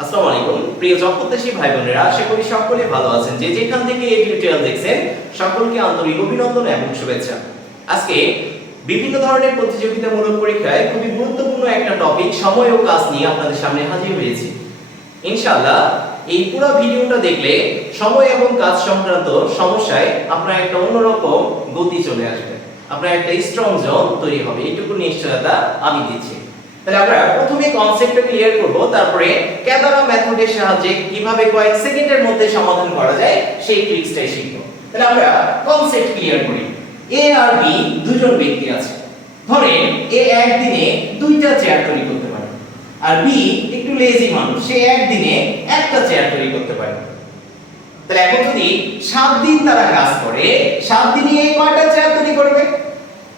আসসালামু আলাইকুম প্রিয় জগৎদেশী ভাই বোনেরা, আশা করি সকলে ভালো আছেন। যে যেখান থেকে এই টিউটোরিয়াল দেখছেন সকলকে আন্তরিক অভিনন্দন এবং শুভেচ্ছা। আজকে বিভিন্ন ধরনের প্রতিযোগিতামূলক পরীক্ষায় খুবই গুরুত্বপূর্ণ একটা টপিক সময় ও কাজ নিয়ে আপনাদের সামনে হাজির হয়েছি। ইনশাআল্লাহ এই পুরো ভিডিওটা দেখলে সময় এবং কাজ সংক্রান্ত সমস্যায় আপনার একটা অন্যরকম গতি চলে আসবে, আপনার একটা স্ট্রং জোন তৈরি হবে, এইটুকু নিশ্চয়তা আমি দিচ্ছি। তাহলে আমরা প্রথমে কনসেপ্টটা ক্লিয়ার করব, তারপরে ক্যাদারা মেথডের সাহায্যে কিভাবে কয়েক সেকেন্ডের মধ্যে সমাধান করা যায় সেই ট্রিক্সটাই শিখব। তাহলে আমরা কনসেপ্ট ক্লিয়ার করি। এ আর বি দুজন ব্যক্তি আছে। ধরেন এ একদিনে দুইটা চেয়ার তৈরি করতে পারে, আর বি একটু লেজি মানুষ, সে একদিনে একটা চেয়ার তৈরি করতে পারে। তাহলে এখন যদি 7 দিন তারা কাজ করে, 7 দিনে এ কয়টা চেয়ার তৈরি করবে?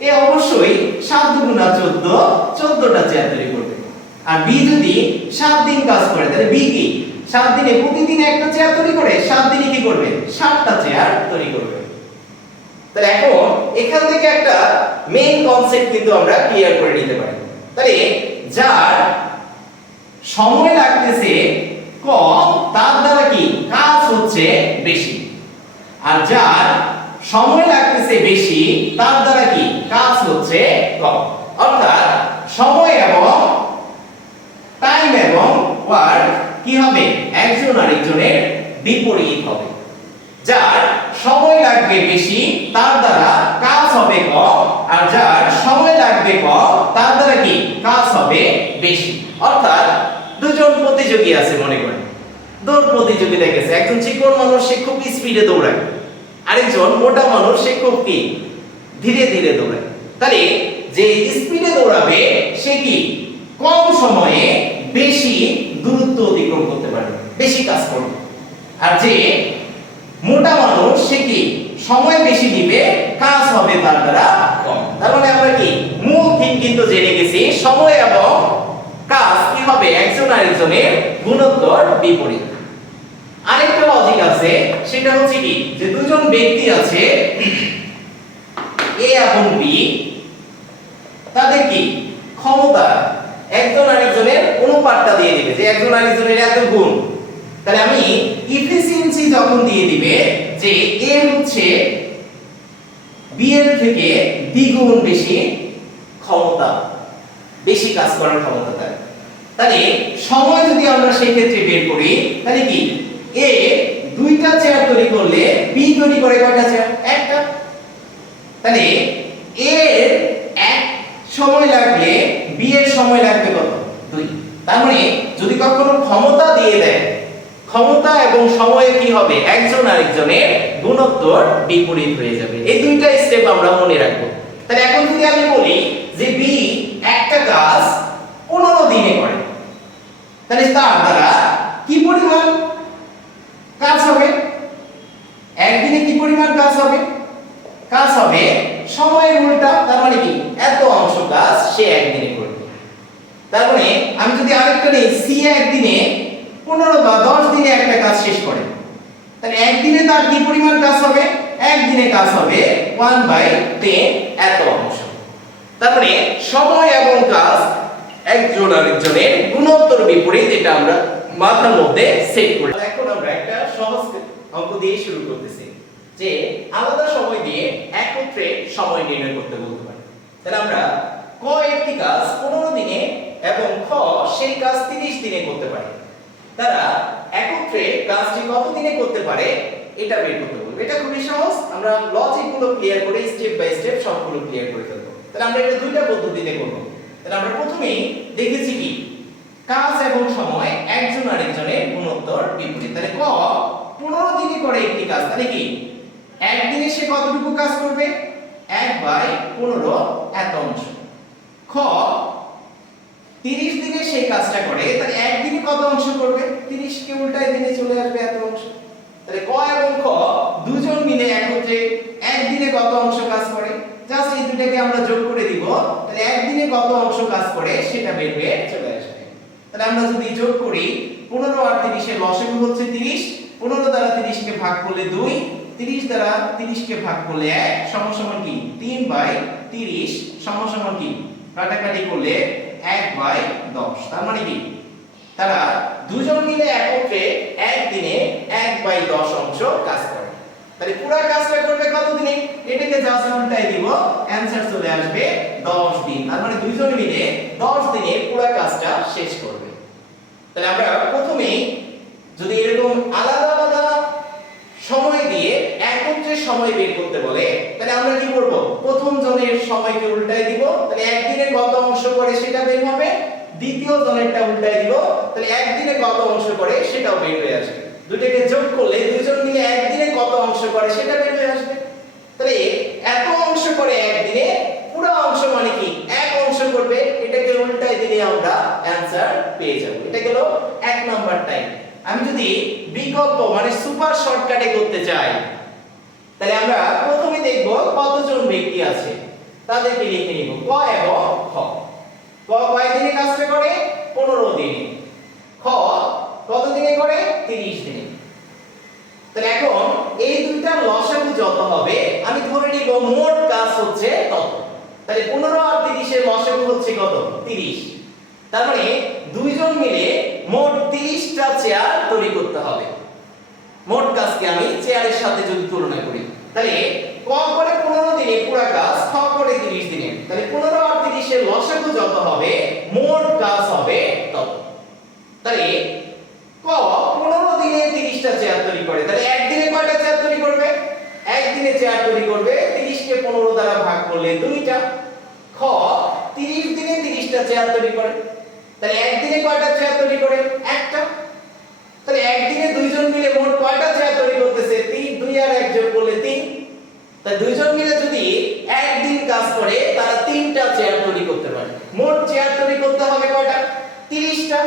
এ অবশ্যই 7 দুগুণা 14, 14টা চেয়ার তৈরি করবে। আর বি যদি 7 দিন কাজ করে, তাহলে বি কি 7 দিনে প্রতিদিন একটা চেয়ার তৈরি করে, 7 দিনে কি করবে? 7টা চেয়ার তৈরি করবে। তাহলে এখন এখান থেকে একটা মেইন কনসেপ্ট কিন্তু আমরা ক্লিয়ার করে নিতে পারি। তাহলে যার সময় লাগতেছে কম, তার দ্বারা কি কাজ হচ্ছে বেশি, আর যার সময় লাগতেছে বেশি, তার দ্বারা কি কাজ হচ্ছে কম। অর্থাৎ সময় এবং টাইম এবং ওয়ার্ক কি হবে? একজন আরেকজনের বিপরীত হবে। যার সময় লাগবে বেশি, তার দ্বারা কাজ হবে কম, আর যার সময় লাগবে কম, তার দ্বারা কি কাজ হবে বেশি। অর্থাৎ দুজন প্রতিযোগী আছে, মনে করেন দৌড় প্রতিযোগিতায় গেছে। একজন চিকন মানুষ, সে খুব স্পিডে দৌড়ায়, আরেকজন মোটা মানুষ, সে খুব কি ধীরে ধীরে দৌড়ায়। তাহলে যে স্পিডে দৌড়াবে সে কি কম সময়ে বেশি দূরত্ব অতিক্রম করতে পারবে, বেশি কাজ করবে। আর যে মোটা মানুষ, সে কি সময় বেশি দিবে, কাজ হবে তার দ্বারা কম। তার মানে আমরা কি মূল থিম কিন্তু জেনে গেছি, সময় এবং কাজ কি হবে? একজন আরেকজনের গুণোত্তর বিপরীত। আরেকটা লজিক আছে, সেটা হচ্ছে কি যে দুজন ব্যক্তি আছে এ এবং বি, তাদের কি ক্ষমতা একজন আরেকজনের অনুপাতটা দিয়ে দিবে, যে একজন আরেকজনের এত গুণ। তাহলে আমি এফিসিয়েন্সি যখন দিয়ে দিবে যে এ হচ্ছে বি এর থেকে দ্বিগুণ বেশি ক্ষমতা, বেশি কাজ করার ক্ষমতা তার। তাহলে সময় যদি আমরা সেই ক্ষেত্রে বের করি, তাহলে কি এ দুইটা চেয়ার তৈরি করলে বি তৈরি করে কয়টা চেয়ার? একটা। তাহলে এ এর এক সময় লাগলে বি এর সময় লাগবে কত? 2। তার মানে যদি কখনো ক্ষমতা দিয়ে দেয়, ক্ষমতা এবং সময় কি হবে? একজন আরেকজনের গুণোত্তর বিপরীত হয়ে যাবে। এই দুইটা স্টেপ আমরা মনে রাখবো। তাহলে এখন যদি আমি বলি যে বি একটা কাজ 15 দিনে করে, তাহলে তার দ্বারা কি পরিমাণ কাজ হবে? একদিনে কি পরিমাণ কাজ হবে? কাজ হবে সময়ের উল্টা। তার মানে কি এত অংশ কাজ সে একদিনে করবে। তার মানে আমি যদি আরেকটা নেই, সি একদিনে 15 বা 10 দিনে একটা কাজ শেষ করে, তাহলে একদিনে তার কি পরিমাণ কাজ হবে? একদিনে কাজ হবে 1/10 এত অংশ। তার মানে সময় এবং কাজ একজন আরেকজনের গুণোত্তর বিপরীত, এটা আমরা মাথার মধ্যে সেট করি। এখন আমরা একটা সহজ অঙ্ক দিয়ে শুরু করতেছি, যে আলাদা সময় দিয়ে একত্রে সময় নির্ণয় করতে বলতে পারি। তাহলে আমরা ক একটি কাজ 15 দিনে এবং খ সেই কাজ 30 দিনে করতে পারি। তারা একত্রে কাজটি কত দিনে করতে পারে এটা বের করতে বলবো। এটা খুবই সহজ, আমরা লজিক গুলো ক্লিয়ার করে স্টেপ বাই স্টেপ সবগুলো ক্লিয়ার করে ফেলবো। তাহলে আমরা এটা দুইটা পদ্ধতিতে করব। তাহলে আমরা প্রথমেই দেখেছি কি কাজ এবং সময় একজন আরেকজনের গুণোত্তর বিপরীত। তাহলে ক 15 দিনে করে একটি কাজ, তাহলে কি একদিনে সে কতটুকু কাজ করবে? 1/15 এত অংশ। খ 30 দিনে সেই কাজটা করে, তাহলে একদিনে কত অংশ করবে? 30 কে উল্টায় দিনে চলে আসবে এত অংশ। তাহলে ক এবং খ দুজন মিলে একত্রে একদিনে কত অংশ কাজ করে? জাস্ট এই দুটাকে আমরা যোগ করে দিব, তাহলে একদিনে কত অংশ কাজ করে সেটা বের হয়ে চলে আসবে। তাহলে আমরা যদি যোগ করি 15 আর 30 এর লসাগু হচ্ছে 30, 15 দ্বারা 30 কে ভাগ করলে 2, 30 দ্বারা 30 কে ভাগ করলে 1 সমান কি 3/30 সমান কি কাটাকাটি করলে 1/10। তার মানে কি তারা দুজন মিলে মিলে একত্রে একদিনে 1/10 অংশ কাজ করে। তাহলে পুরো কাজটা করবে কত দিনে? এটাকে জাস্ট উল্টাই দিব, অ্যানসার চলে আসবে 10 দিন। তার মানে দুইজন মিলে 10 দিনে পুরো কাজটা শেষ করবে। তাহলে আমরা প্রথমেই যদি এরকম আলাদা আলাদা সময় দিয়ে একত্রে সময় বের করতে বলে, তাহলে আমরা কি করব? প্রথম জনের সময়কে উল্টাই দিব, তাহলে একদিনে কত অংশ করে সেটা বের হবে। দ্বিতীয় জনেরটা উল্টাই দিব, তাহলে একদিনে কত অংশ করে সেটাও বের হয়ে আসবে। দুটোকে যোগ করলে দুইজন মিলে একদিনে কত অংশ করে সেটা বের হয়ে আসবে। তাহলে এত অংশ করে একদিনে, পুরো অংশ মানে কি? এক অংশ করবে, এটাকে উল্টাই দিলে আমরা অ্যানসার পেয়ে যাব। এটা গেল 1 নাম্বার টাইম। আমি যদি বিকল্প মানে সুপার শর্টকাটে করতে চাই, তাহলে আমরা প্রথমে দেখব কতজন ব্যক্তি আছে, তাদেরকে লিখে নিব ক এবং খ। ক কয় দিনে কাজটা করে? 15 দিনে। খ কত দিনে করে? 30 দিনে। তাহলে এখন এই দুইটার লসাগু যত হবে, আমি ধরে নিব মোট কাজ হচ্ছে তত। তাহলে 15 আর 30 এর লসাগু হচ্ছে কত? 30। তার মানে দুইজন মিলে মোট 30টা চেয়ার তৈরি করতে হবে। মোট কাজকে আমি চেয়ারের সাথে যদি তুলনা করি, তাহলে ক করে 15 দিনে পুরো কাজ, খ করে 30 দিনে। তাহলে 15 আর 30 এর লসাগু যত হবে, মোট কাজ হবে তত। তাহলে ক 15 দিনে 30টা চেয়ার তৈরি করে, তাহলে একদিনে কয়টা চেয়ার তৈরি করবে? একদিনে চেয়ার তৈরি করবে 30 কে 15 দ্বারা ভাগ করলে 2টা। খ 30 দিনে 30টা চেয়ার তৈরি করে, তাহলে একদিনে কয়টা চেয়ার তৈরি করে? একটা। তাহলে একদিনে দুইজন মিলে মোট কয়টা চেয়ার তৈরি করতেছে? 3। 2 আর 1 যোগ করলে 3। তাই দুইজন মিলে যদি একদিন কাজ করে, তারা 3টা চেয়ার তৈরি করতে পারে। মোট চেয়ার তৈরি করতে হবে কয়টা? 30টা।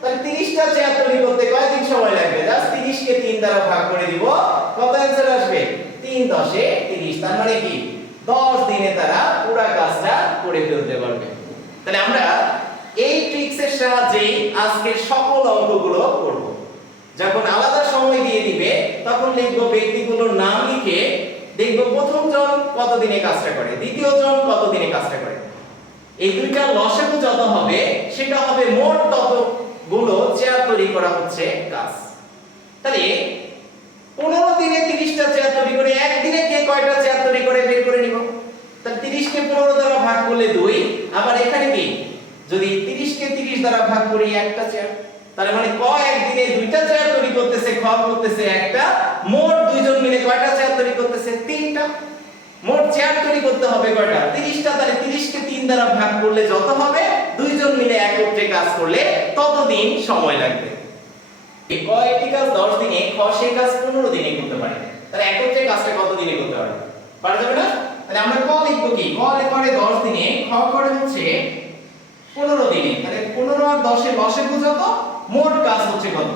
তাহলে 30টা চেয়ার তৈরি করতে কয়দিন সময় লাগবে? জাস্ট 30 কে 3 দ্বারা ভাগ করে দিব, কত অ্যানসার আসবে? 3 10 এ 30। তার মানে কি 10 দিনে তারা পুরো কাজটা করে ফেলতে পারবে। তাহলে আমরা এই ট্রিক্সের সাহায্যে আজকের সকল অঙ্কগুলো করব। যখন আলাদা সময় দিয়ে দিবে, তখন লিখব ব্যক্তিগুলোর নাম, লিখে দেখব প্রথম জন কত দিনে কাজটা করে, দ্বিতীয় জন কত দিনে কাজটা করে। এই দুইটা লসাগু যত হবে, সেটা হবে মোট ততগুলো চেয়ার তৈরি করা হচ্ছে কাজ। তাহলে 15 দিনে 30টা চেয়ার তৈরি করে, একদিনে কে কয়টা চেয়ার তৈরি করে বের করে নিব। তাহলে 30 কে 15 দ্বারা ভাগ করলে 2। আবার এখানে কি, যদি 30 কে 30 দ্বারা ভাগ করি একটা চেয়ার, তার মানে ক একদিনে 2টা চেয়ার তৈরি করতেছে, খ করতেছে একটা। মোট দুইজন মিলে কয়টা চেয়ার তৈরি করতেছে? 3টা। মোট চেয়ার তৈরি করতে হবে কয়টা? 30টা। তাহলে 30 কে 3 দ্বারা ভাগ করলে যত হবে, দুইজন মিলে একত্রে কাজ করলে তত দিন সময় লাগবে। ক একটি কাজ 10 দিনে, খ সেই কাজ 15 দিনে করতে পারে। তাহলে একত্রে কাজটা কত দিনে করতে পারবে? পারা যাবে না? তাহলে আমরা ক লিখব কি? ক করে 10 দিনে, খ করে হচ্ছে 15 দিনে। তাহলে 15 আর 10 এর লসাগু যত, মোট কাজ হচ্ছে কত?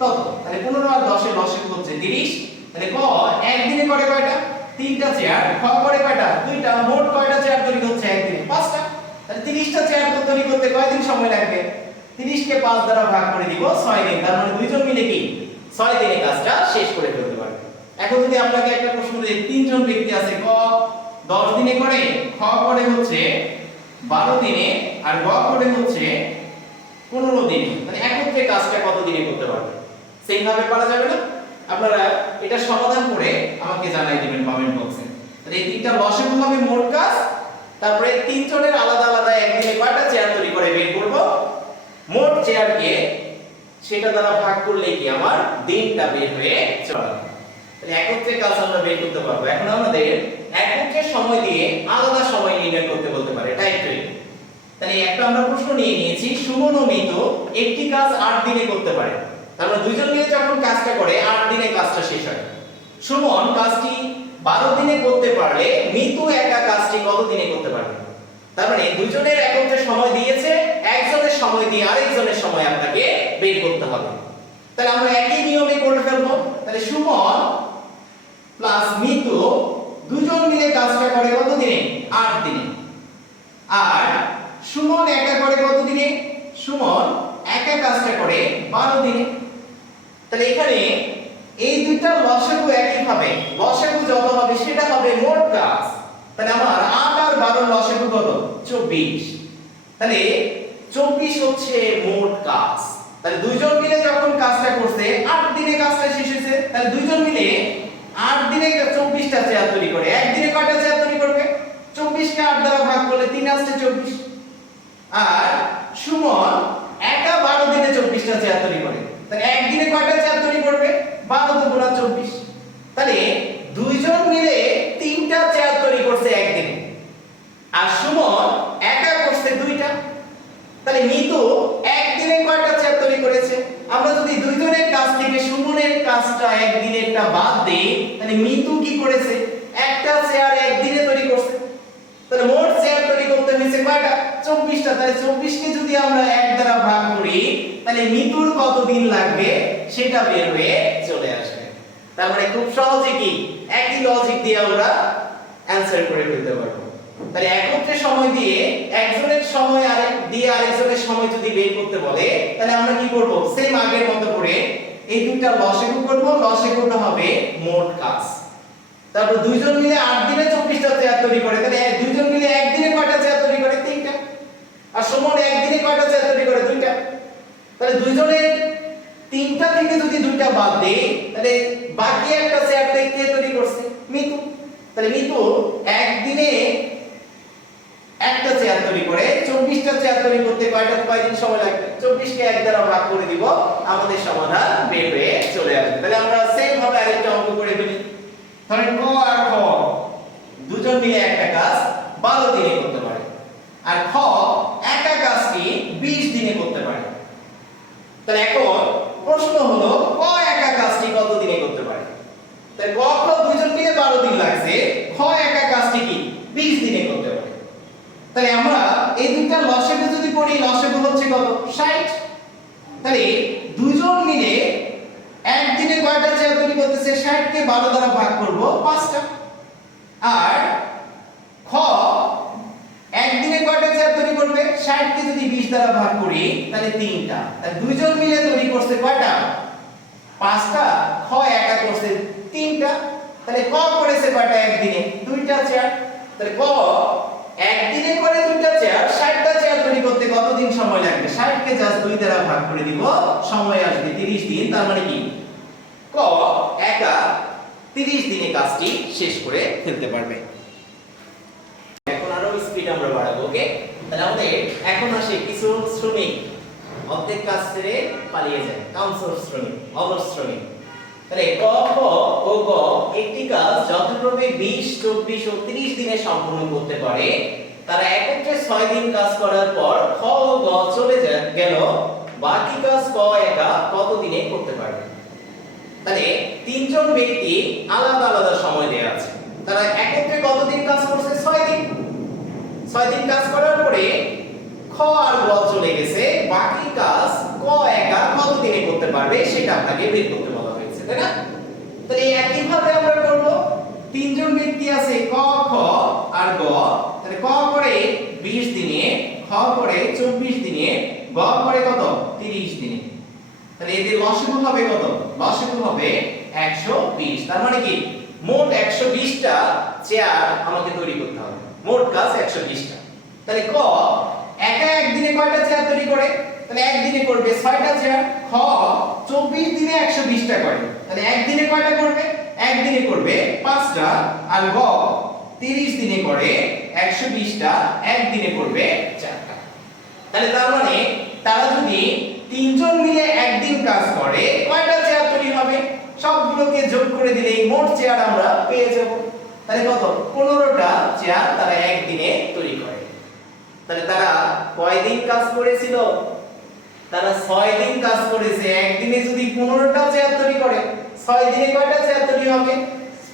তত। তাহলে 15 আর 10 এর লসাগু হচ্ছে 30। তাহলে ক একদিনে করে কয়টা? 3টা চেয়ার। খ করে কয়টা? 2টা। মোট কয়টা চেয়ার তৈরি হচ্ছে একদিনে? 5টা। তাহলে 30টা চেয়ার তৈরি করতে কয়দিন সময় লাগবে? 30 কে 5 দ্বারা ভাগ করে দিব, 6 দিন। তার মানে দুইজন মিলে কি 6 দিনে কাজটা শেষ করে ফেলতে পারবে। এখন যদি আপনাকে একটা প্রশ্ন দেই, তিনজন ব্যক্তি আছে, ক 10 দিনে করে, খ করে হচ্ছে 12 দিনে, আর গ করে হচ্ছে 15 দিনে। মানে একত্রে কাজটা কত দিনে করতে পারবে? সেইভাবে পারা যাবে না? আপনারা এটা সমাধান করে আমাকে জানাই দিবেন কমেন্ট বক্সে। তাহলে এই তিনটা লসাগু হবে মোট কাজ, তারপরে তিনজনের আলাদা আলাদা একদিনে কয়টা চেয়ার তৈরি করে বের করব, মোট চেয়ারকে সেটা দ্বারা ভাগ করলে কি আমার দিনটা বের হয়ে চলে। তাহলে একত্রে কাজ আমরা বের করতে পারবো। এখন আমাদের একত্রে সময় দিয়ে আলাদা সময় নির্ণয় করতে বলতে পারে, টাইম ট্রেন। তাহলে একটা আমরা প্রশ্ন নিয়ে নিয়েছি, সুমন ও মিতু একটি কাজ 8 দিনে করতে পারে। তার মানে দুইজন মিলে যখন কাজটা করে 8 দিনে কাজটা শেষ হয়। সুমন কাজটি 12 দিনে করতে পারলে মিতু একা কাজটি কত দিনে করতে পারবে? তার মানে দুইজনের একত্রে সময় দিয়েছে, একজনের সময় দিয়ে আরেকজনের সময় আপনাকে বের করতে হবে। তাহলে আমরা একই নিয়মে করে ফেলবো। তাহলে সুমন প্লাস মিতু দুজন মিলে কাজটা করে কত দিনে? 8 দিনে। আর সুমন একা করে কত দিনে? সুমন একা কাজটা করে 12 দিনে। তাহলে এখানে এই দুইটা লসাগু একই ভাবে, লসাগু যত হবে সেটা হবে মোট কাজ। তাহলে আমার 8 আর 12 এর লসাগু কত? 24। তাহলে 24 হচ্ছে মোট কাজ। তাহলে দুইজন মিলে যখন কাজটা তাহলে দুইজন মিলে 8 দিনে 24টা চেয়ার তৈরি করে। একদিনে কয়টা চেয়ার তৈরি করবে? 24 কে 8 দ্বারা ভাগ করলে 3 আসছে 24। আর সুমন একা 12 দিনে 24টা চেয়ার তৈরি করে। তাহলে একদিনে কয়টা চেয়ার তৈরি করবে? 12 দুগুণা 24। তাহলে দুইজন মিলে 3টা চেয়ার তৈরি করছে একদিনে, আর সুমন একা করছে 2টা। তাহলে মিতু একদিনে কয়টা চেয়ার তৈরি করেছে? আমরা যদি দুইজনের কাছ থেকে সুমনের কাজটা একদিনেরটা বাদ দেই, তাহলে মিতু কি করেছে? একটা চেয়ার একদিনে তৈরি করছে। তাহলে মোট চেয়ার তৈরি করতে হয়েছে কয়টা? 24টা। তাহলে 24 কে যদি আমরা 1 দ্বারা ভাগ করি, তাহলে মিতুর কত দিন লাগবে সেটা বের হয়ে চলে আসবে। তার মানে খুব সহজে কি একই লজিক দিয়ে আমরা অ্যানসার করে ফেলতে পারবো। তাহলে একত্রে সময় দিয়ে একজনের সময় আরেকজনের সময় যদি বের করতে বলে, তাহলে আমরা কি করব? সেম আগের মতো করে এই দুইটা লসাগু করব। লসাগুটা হবে মোট কাজ। তারপর দুইজন মিলে 8 দিনে 24টা চেয়ার তৈরি করে। তাহলে দুইজন মিলে একদিনে কয়টা চেয়ার তৈরি করে? 3টা। আর সুমন একদিনে কয়টা চেয়ার তৈরি করে? 2টা। তাহলে দুইজনের 3টা থেকে যদি 2টা বাদ দেই, তাহলে বাকি একটা চেয়ার কে তৈরি করছে? মিতু। তাহলে মিতু একদিনে একটা চেয়ার তৈরি করে। 24টা চেয়ার তৈরি করতে কয়দিন সময় লাগবে? 24 কে 1 দ্বারা ভাগ করে দিব, আমাদের সমাধান বের হয়ে চলে আসবে। তাহলে আমরা সেম ভাবে আরেকটা অঙ্ক করে ফেলি। ধরেন ক আর খ দুজন মিলে একটা কাজ 12 দিনে করতে পারে, আর খ একা কাজটি 20 দিনে করতে পারে। তাহলে এখন প্রশ্ন হলো ক একা কাজটি কত দিনে করতে পারে? তাহলে ক খ দুজন মিলে 12 দিন লাগছে, খ একা কাজটি কি 20 দিনে করতে পারে। তাহলে আমরা এই দুইটা লসাগু যদি করি, লসাগু হচ্ছে কত? 60। তাহলে দুজন মিলে একদিনে কয়টা চেয়ার তৈরি করতেছে? 60 কে 12 দ্বারা ভাগ করব, 5টা। আর খ একদিনে কয়টা চেয়ার তৈরি করবে? 60 কে যদি 20 দ্বারা ভাগ করি, তাহলে 3টা। তাহলে দুইজন মিলে তৈরি করছে কয়টা? 5টা। খ একা করছে 3টা। তাহলে ক করেছে কয়টা একদিনে? 2টা চেয়ার। তাহলে ক একদিনে করে 2টা চেয়ার, 60টা চেয়ার তৈরি করতে কতদিন সময় লাগবে? 60 কে জাস্ট 2 দ্বারা ভাগ করে দিব, সময় আসবে 30 দিন। তার মানে কি ক একা 30 দিনে কাজটি শেষ করে ফেলতে পারবে। এখন আরো স্পিড আমরা বাড়াবো। ওকে, তাহলে আমাদের এখন আসে কিছু শ্রমিক অর্ধেক কাজ ছেড়ে পালিয়ে যায়, কাউন্সিল শ্রমিক, অদর শ্রমিক। তাহলে ক খ ও গ একটি কাজ যথাক্রমে 20, 24 ও 30 দিনে সম্পূর্ণ করতে পারে। তারা একত্রে 6 দিন কাজ করার পর খ ও গ চলে গেল, বাকি কাজ ক একা কত দিনে করতে পারবে? তাহলে তিনজন ব্যক্তি আলাদা আলাদা সময় দেয়া আছে। তারা একত্রে কতদিন কাজ করছে? 6 দিন। 6 দিন কাজ করার পরে খ আর গ চলে গেছে, বাকি কাজ ক একা কত দিনে করতে পারবে সেটা আপনাকে বের করতে বলা হয়েছে, তাই না? তাহলে একই ভাবে আমরা করব। তিনজন ব্যক্তি আছে ক, খ আর গ। তাহলে ক করে 20 দিনে, খ করে 24 দিনে, গ করে কত? 30 দিনে। তাহলে এদের লসাগু হবে কত? লসাগু হবে 120। তার মানে কি মোট 120টা চেয়ার আমাকে তৈরি করতে হবে। মোট কাজ 120টা। তাহলে ক একা একদিনে কয়টা চেয়ার তৈরি করে? তাহলে একদিনে করবে 6টা চেয়ার। খ 24 দিনে 120টা করে, তাহলে একদিনে কয়টা করবে? একদিনে করবে 5টা। আর গ 30 দিনে করে 120টা, একদিনে করবে 4টা। তাহলে তার মানে তারা যদি তিনজন মিলে একদিন কাজ করে কয়টা চেয়ার তৈরি হবে? সবগুলোকে যোগ করে দিলেই মোট চেয়ার আমরা পেয়ে যাব। তাহলে কত? 15টা চেয়ার তারা একদিনে তৈরি করে। তাহলে তারা কয় দিন কাজ করেছিল? তারা 6 দিন কাজ করেছে। একদিনে যদি 15টা চেয়ার তৈরি করে, 6 দিনে কয়টা চেয়ার তৈরি হবে?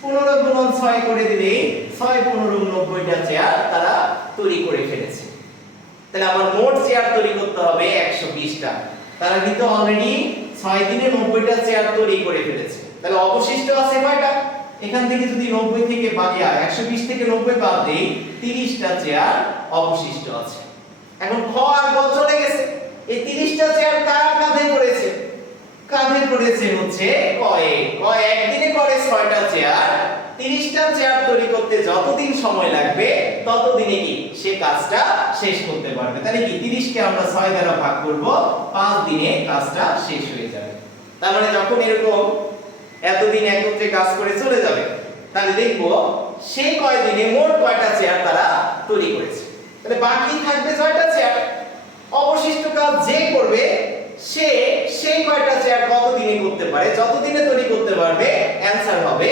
15 গুণন 6 করে দিলেই 6 15 90টা চেয়ার তারা তৈরি করে ফেলেছে। তাহলে আমার মোট চেয়ার তৈরি করতে হবে 120টা। তারা কিন্তু অলরেডি 6 দিনে 90টা চেয়ার তৈরি করে ফেলেছে। তাহলে অবশিষ্ট আছে কয়টা? এখান থেকে যদি 90 থেকে বাকি 120 থেকে 90 বাদ দেই, 30টা চেয়ার অবশিষ্ট আছে। এখন খ আর গ চলে গেছে। এই 30টা চেয়ার কার কাঁধে পড়েছে? কাঁধে পড়েছে হচ্ছে কয়ে। ক একদিনে করে 6টা চেয়ার, 30টা চেয়ার তৈরি করতে যতদিন সময় লাগবে ততদিনে কি সে কাজটা শেষ করতে পারবে। তাহলে কি 30 কে আমরা 6 দ্বারা ভাগ করব, 5 দিনে কাজটা শেষ হয়ে যাবে। তার মানে যখন এরকম এতদিন একত্রে কাজ করে চলে যাবে, তাহলে দেখবো সেই কয়দিনে মোট কয়টা চেয়ার তারা তৈরি করেছে। তাহলে বাকি থাকবে 6টা চেয়ার। অবশিষ্ট কাজ যে করবে সে সেই কয়টা চেয়ার কত দিনে করতে পারে, যত দিনে তৈরি করতে পারবে অ্যানসার হবে